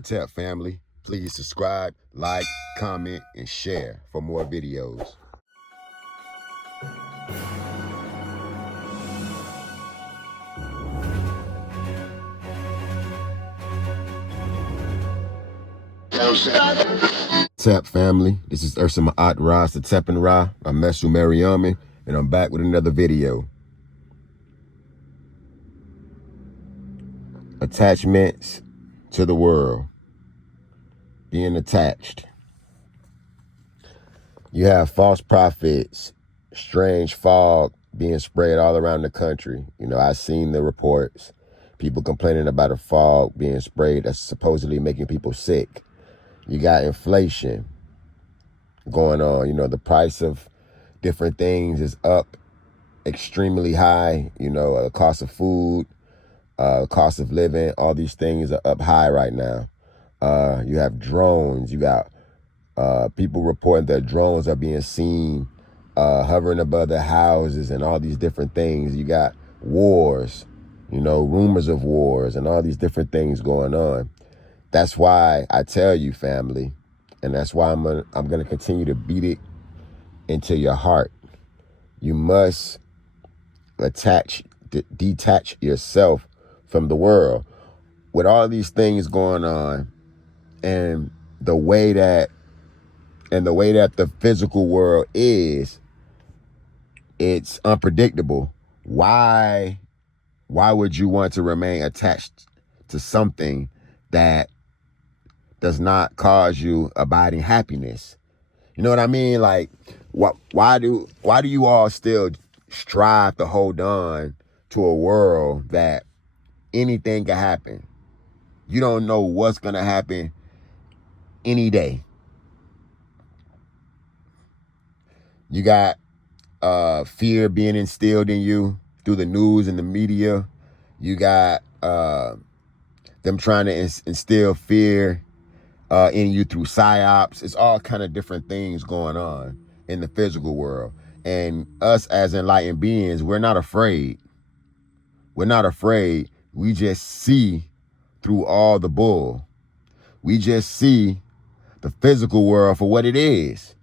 Tap family, please subscribe, like, comment, and share for more videos. Tap family, this is Maat Ras the Tepin Ra, Ramessu Meriamun, and I'm back with another video. Attachments to the world. Being attached. You have false prophets, strange fog being spread all around the country. You know, I've seen the reports. People complaining about a fog being sprayed that's supposedly making people sick. You got inflation going on. You know, the price of different things is up extremely high. You know, the cost of food, cost of living, all these things are up high right now. You have drones. You got people reporting that drones are being seen hovering above their houses and all these different things. You got wars, you know, rumors of wars and all these different things going on. That's why I tell you, family, and that's why I'm gonna continue to beat it into your heart. You must detach yourself from the world. With all these things going on, and the way that the physical world is, it's unpredictable. Why would you want to remain attached to something that does not cause you abiding happiness? You know what I mean? Like, why do you all still strive to hold on to a world that anything can happen? You don't know what's gonna happen any day. You got fear being instilled in you through the news and the media. You got them trying to instill fear in you through psyops. It's all kind of different things going on in the physical world. And us as enlightened beings, we're not afraid. We're not afraid. We just see through all the bull. We just see the physical world for what it is.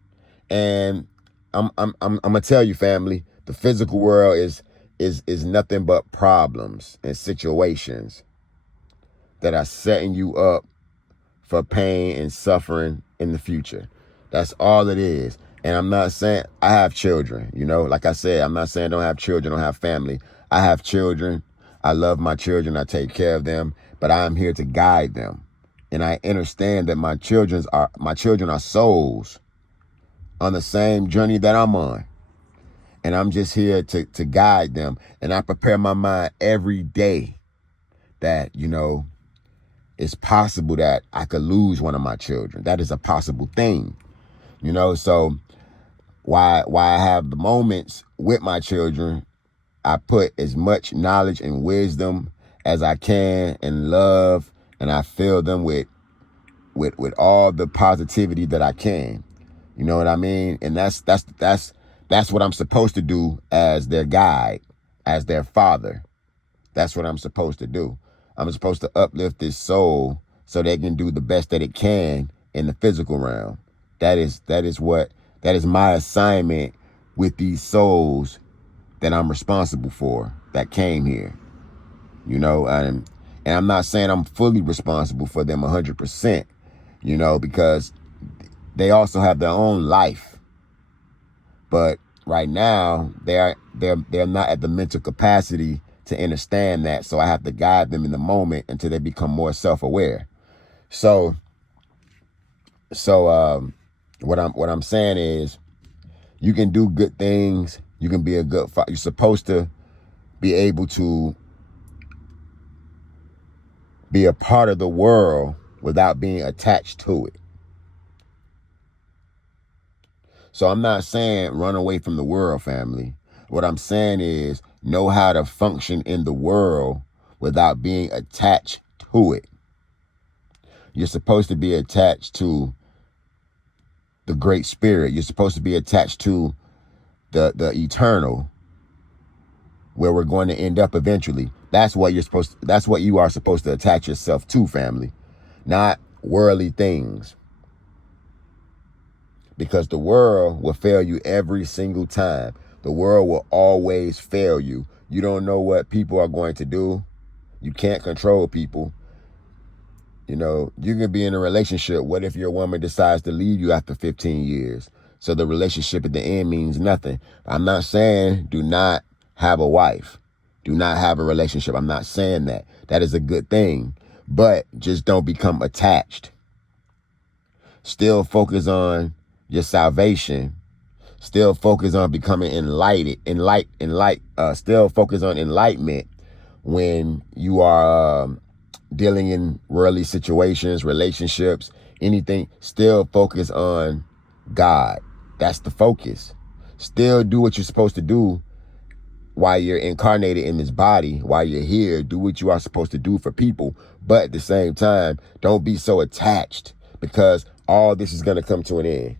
And I'm gonna tell you, family, the physical world is nothing but problems and situations that are setting you up for pain and suffering in the future. That's all it is. And I'm not saying I have children, you know, like I said, I'm not saying don't have children, don't have family. I have children. I love my children. I take care of them, but I am here to guide them. And I understand that my children are souls on the same journey that I'm on. And I'm just here to guide them. And I prepare my mind every day that, you know, it's possible that I could lose one of my children. That is a possible thing, you know. So why I have the moments with my children, I put as much knowledge and wisdom as I can and love, and I fill them with all the positivity that I can. You know what I mean? And that's what I'm supposed to do as their guide, as their father. That's what I'm supposed to do. I'm supposed to uplift this soul so they can do the best that it can in the physical realm. That is my assignment with these souls that I'm responsible for, that came here. You know, and I'm not saying I'm fully responsible for them 100%, you know, because they also have their own life. But right now, they're not at the mental capacity to understand that. So I have to guide them in the moment until they become more self-aware. So what I'm saying is, you can do good things. You can be a good father. You're supposed to be able to be a part of the world without being attached to it. So I'm not saying run away from the world, family. What I'm saying is know how to function in the world without being attached to it. You're supposed to be attached to the Great Spirit. You're supposed to be attached to the eternal, where we're going to end up eventually. That's what you are supposed to attach yourself to, family. not worldly things. Because the world will fail you every single time. The world will always fail you. You don't know what people are going to do. You can't control people. You know, you can be in a relationship. What if your woman decides to leave you after 15 years? So the relationship at the end means nothing. I'm not saying do not have a wife. Do not have a relationship. I'm not saying that. That is a good thing. But just don't become attached. Still focus on your salvation. Still focus on becoming enlightened. Still focus on enlightenment when you are dealing in worldly situations, relationships, anything. Still focus on God. That's the focus. Still do what you're supposed to do while you're incarnated in this body, while you're here. Do what you are supposed to do for people. But at the same time, don't be so attached, because all this is going to come to an end.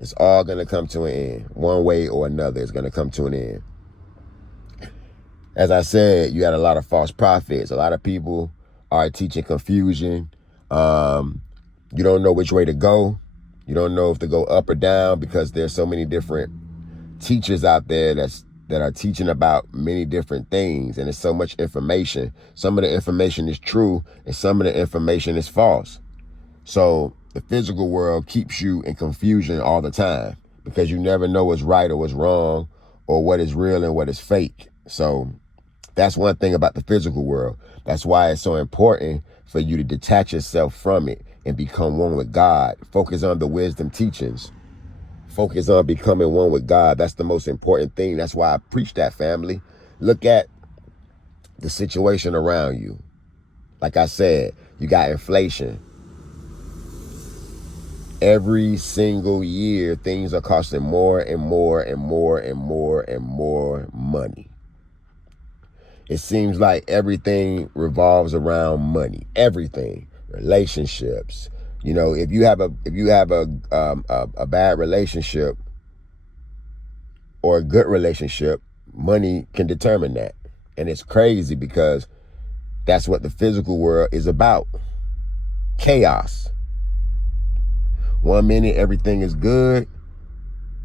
It's all going to come to an end. One way or another, it's going to come to an end. As I said, you had a lot of false prophets. A lot of people are teaching confusion. You don't know which way to go. You don't know if to go up or down, because there's so many different teachers out there that are teaching about many different things, and there's so much information. Some of the information is true, and some of the information is false. So the physical world keeps you in confusion all the time, because you never know what's right or what's wrong, or what is real and what is fake. So that's one thing about the physical world. That's why it's so important for you to detach yourself from it and become one with God. Focus on the wisdom teachings. Focus on becoming one with God. That's the most important thing. That's why I preach that, family. Look at the situation around you. Like I said, you got inflation. Every single year, things are costing more and more and more and more and more money. It seems like everything revolves around money. Everything, relationships. You know, if you have a bad relationship or a good relationship, money can determine that. And it's crazy, because that's what the physical world is about. Chaos. One minute everything is good.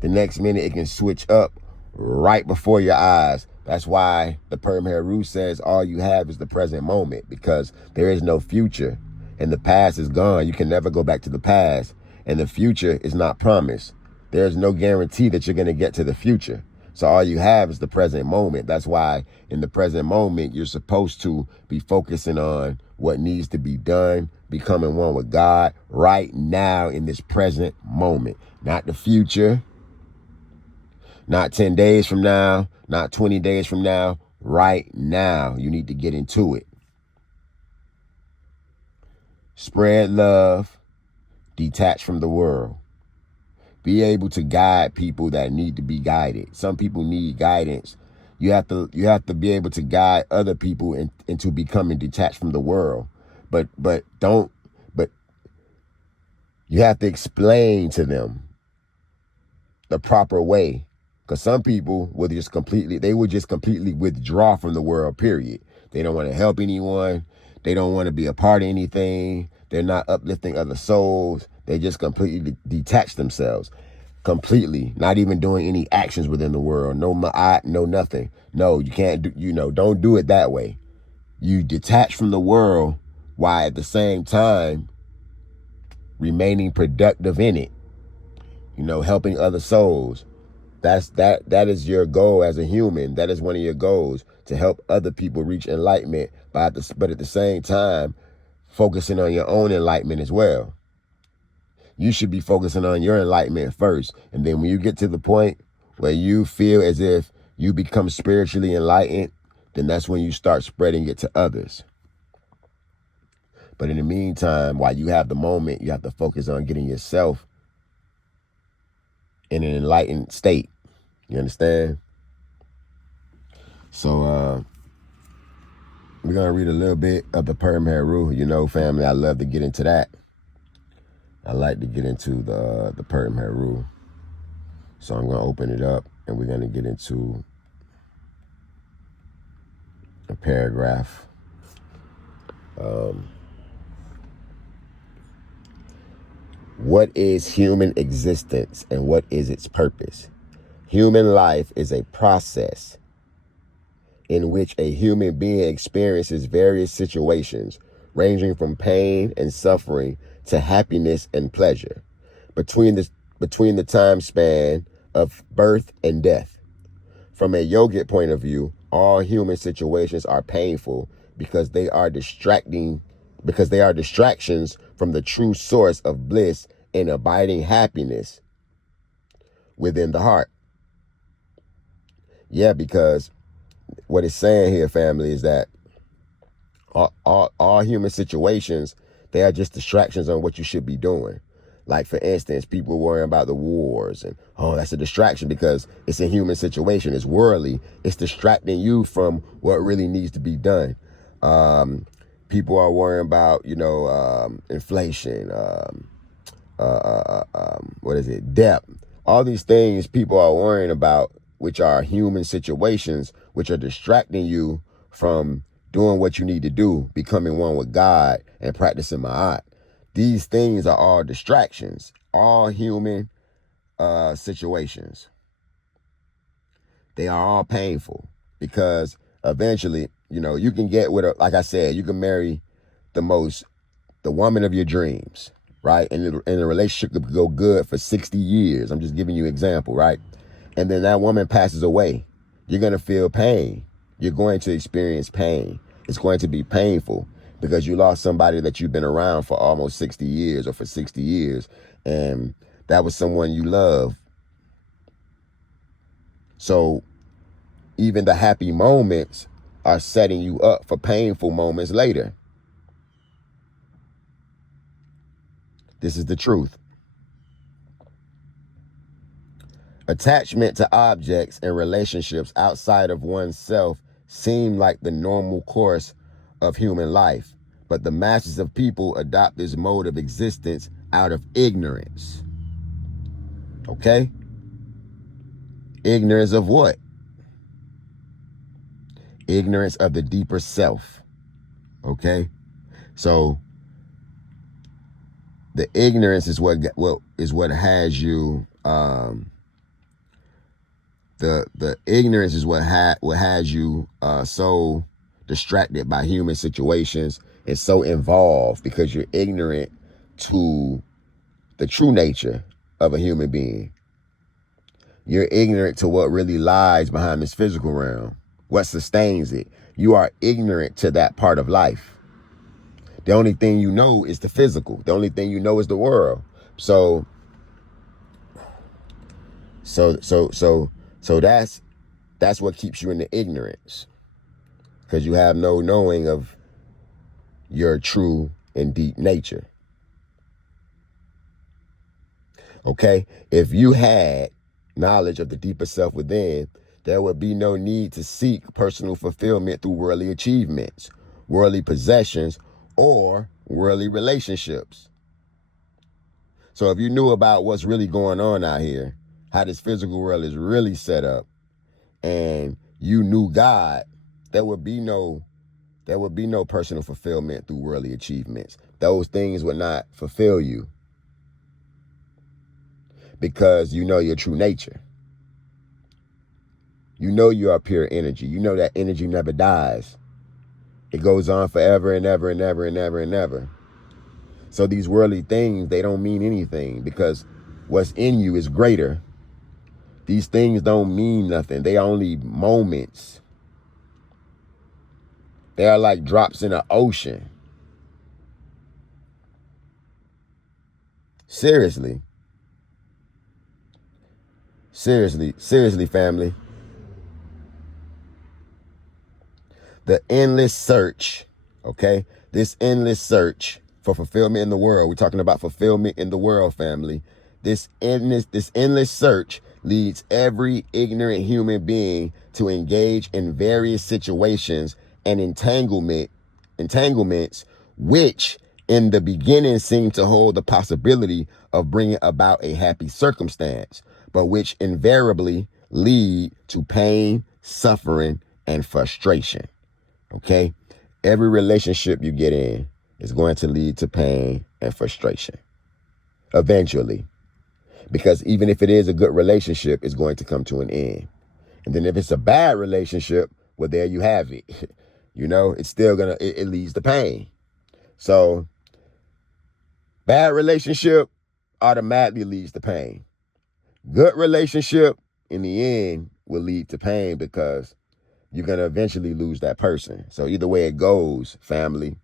The next minute it can switch up right before your eyes. That's why the Meriamun says all you have is the present moment, because there is no future, and the past is gone. You can never go back to the past, and the future is not promised. There's no guarantee that you're going to get to the future. So all you have is the present moment. That's why in the present moment, you're supposed to be focusing on what needs to be done, becoming one with God right now in this present moment, not the future. Not 10 days from now, not 20 days from now, right now. You need to get into it. Spread love, detach from the world. Be able to guide people that need to be guided. Some people need guidance. You have to be able to guide other people into becoming detached from the world. But you have to explain to them the proper way. Because some people would just completely withdraw from the world, period. They don't want to help anyone. They don't want to be a part of anything. They're not uplifting other souls. They just completely detach themselves. Completely. Not even doing any actions within the world. No Maat, no nothing. No, you can't do, don't do it that way. You detach from the world while at the same time remaining productive in it. Helping other souls. That is your goal as a human. That is one of your goals, to help other people reach enlightenment, but at the same time, focusing on your own enlightenment as well. You should be focusing on your enlightenment first. And then when you get to the point where you feel as if you become spiritually enlightened, then that's when you start spreading it to others. But in the meantime, while you have the moment, you have to focus on getting yourself in an enlightened state. You understand? So we're going to read a little bit of the Meriamun. Family, I love to get into that. I like to get into the Meriamun. So I'm going to open it up, and we're going to get into a paragraph. What is human existence and what is its purpose? Human life is a process in which a human being experiences various situations, ranging from pain and suffering to happiness and pleasure, between the time span of birth and death. From a yogic point of view, all human situations are painful because they are distractions from the true source of bliss and abiding happiness within the heart. Yeah, because what it's saying here, family, is that all human situations, they are just distractions on what you should be doing. Like, for instance, people worrying about the wars and, oh, that's a distraction because it's a human situation. It's worldly. It's distracting you from what really needs to be done. People are worrying about, inflation, debt. All these things people are worrying about, which are human situations, which are distracting you from doing what you need to do, becoming one with God and practicing Maat. These things are all distractions, all human situations. They are all painful because eventually, you can get with like I said, you can marry the woman of your dreams, right? And the relationship could go good for 60 years. I'm just giving you an example, right? And then that woman passes away. You're going to feel pain. You're going to experience pain. It's going to be painful because you lost somebody that you've been around for almost 60 years or for 60 years. And that was someone you love. So even the happy moments are setting you up for painful moments later. This is the truth. Attachment to objects and relationships outside of oneself seem like the normal course of human life, but the masses of people adopt this mode of existence out of ignorance. Okay? Ignorance of what? Ignorance of the deeper self. Okay? So the ignorance is what has you the ignorance is what has you so distracted by human situations and so involved because you're ignorant to the true nature of a human being. You're ignorant to what really lies behind this physical realm, what sustains it. You are ignorant to that part of life. The only thing you know is the physical. The only thing you know is the world. So that's what keeps you in the ignorance, because you have no knowing of your true and deep nature. Okay? If you had knowledge of the deeper self within, there would be no need to seek personal fulfillment through worldly achievements, worldly possessions, or worldly relationships. So if you knew about what's really going on out here, how this physical world is really set up, and you knew God, there would be no personal fulfillment through worldly achievements. Those things would not fulfill you because you know your true nature. You know you are pure energy. You know that energy never dies. It goes on forever and ever and ever and ever and ever. So these worldly things, they don't mean anything because what's in you is greater. These things don't mean nothing. They are only moments. They are like drops in the ocean. Seriously, family. The endless search, okay? This endless search for fulfillment in the world. We're talking about fulfillment in the world, family. This endless search leads every ignorant human being to engage in various situations and entanglements, which in the beginning seem to hold the possibility of bringing about a happy circumstance, but which invariably lead to pain, suffering, and frustration. Okay? Every relationship you get in is going to lead to pain and frustration. eventually. Because even if it is a good relationship, it's going to come to an end. And then if it's a bad relationship, well, there you have it. It's still it leads to pain. So bad relationship automatically leads to pain. Good relationship, in the end, will lead to pain because you're going to eventually lose that person. So either way it goes, family,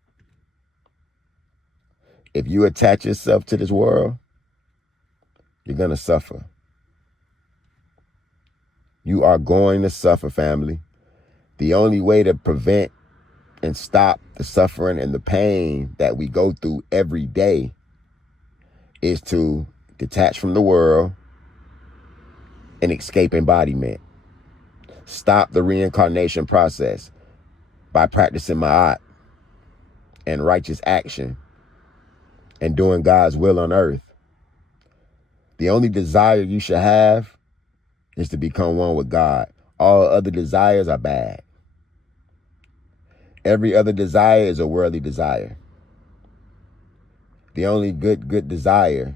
if you attach yourself to this world, you're going to suffer. You are going to suffer, family. The only way to prevent and stop the suffering and the pain that we go through every day is to detach from the world and escape embodiment. Stop the reincarnation process by practicing Maat and righteous action and doing God's will on earth. The only desire you should have is to become one with God. All other desires are bad. Every other desire is a worldly desire. The only good desire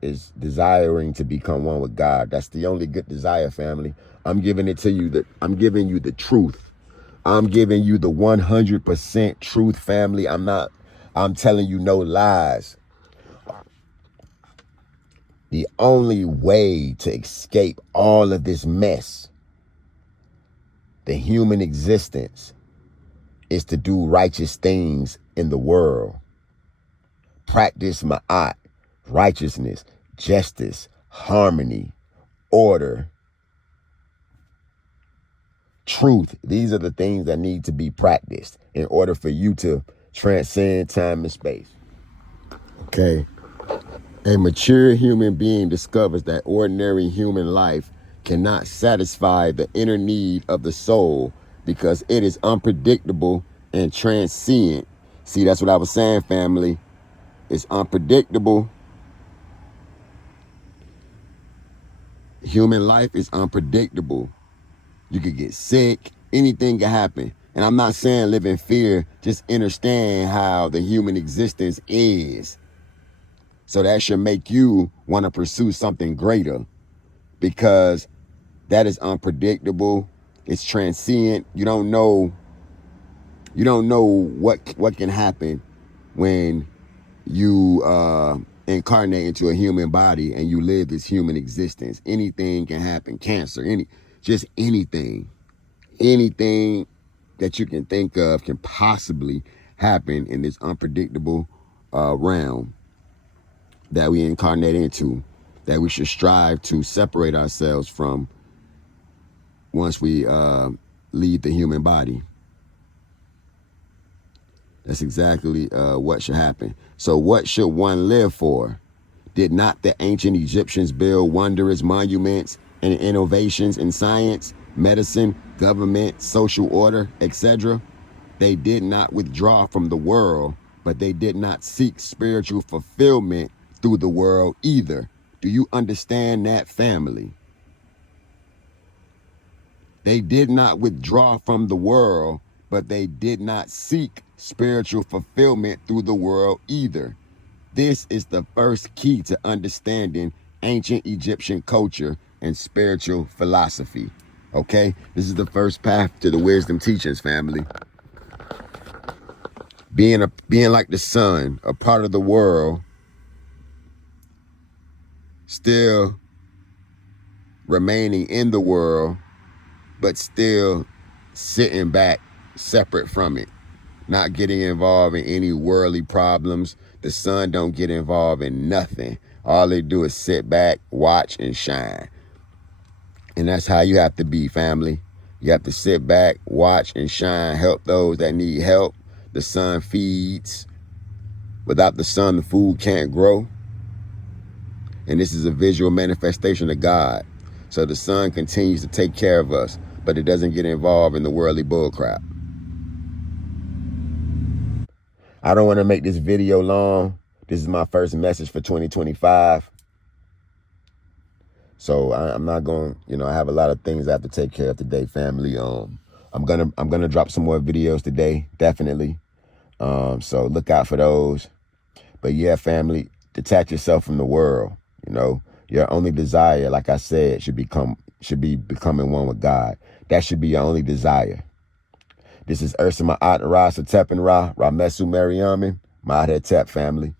is desiring to become one with God. That's the only good desire, family. I'm giving it to you. I'm giving you the truth. I'm giving you the 100% truth, family. I'm telling you no lies. The only way to escape all of this mess, the human existence, is to do righteous things in the world. Practice Ma'at, righteousness, justice, harmony, order, truth. These are the things that need to be practiced in order for you to transcend time and space. Okay. A mature human being discovers that ordinary human life cannot satisfy the inner need of the soul because it is unpredictable and transient. See, that's what I was saying, family. It's unpredictable. Human life is unpredictable. You could get sick. Anything can happen. And I'm not saying live in fear. Just understand how the human existence is. So that should make you want to pursue something greater, because that is unpredictable. It's transient. You don't know what can happen when you incarnate into a human body and you live this human existence. Anything can happen. Cancer, just anything. Anything that you can think of can possibly happen in this unpredictable realm that we incarnate into, that we should strive to separate ourselves from once we leave the human body. That's exactly what should happen. So what should one live for? Did not the ancient Egyptians build wondrous monuments and innovations in science, medicine, government, social order, etc.? They did not withdraw from the world, but they did not seek spiritual fulfillment through the world either. Do you understand that, family? They did not withdraw from the world, but they did not seek spiritual fulfillment through the world either. This is the first key to understanding ancient Egyptian culture and spiritual philosophy. Okay? This is the first path to the wisdom teachings, family. Being like the sun, a part of the world, still remaining in the world, but still sitting back separate from it, not getting involved in any worldly problems. The sun don't get involved in nothing. All they do is sit back, watch, and shine. And that's how you have to be, family. You have to sit back, watch, and shine. Help those that need help. The sun feeds. Without the sun, the food can't grow. And this is a visual manifestation of God. So the sun continues to take care of us, but it doesn't get involved in the worldly bullcrap. I don't want to make this video long. This is my first message for 2025. So I'm not going, I have a lot of things I have to take care of today, family. I'm gonna drop some more videos today, definitely. So look out for those. But yeah, family, detach yourself from the world. You know, your only desire, like I said, should be becoming one with God. That should be your only desire. This is Maat Ramessu Meriamun, Neberdjer family.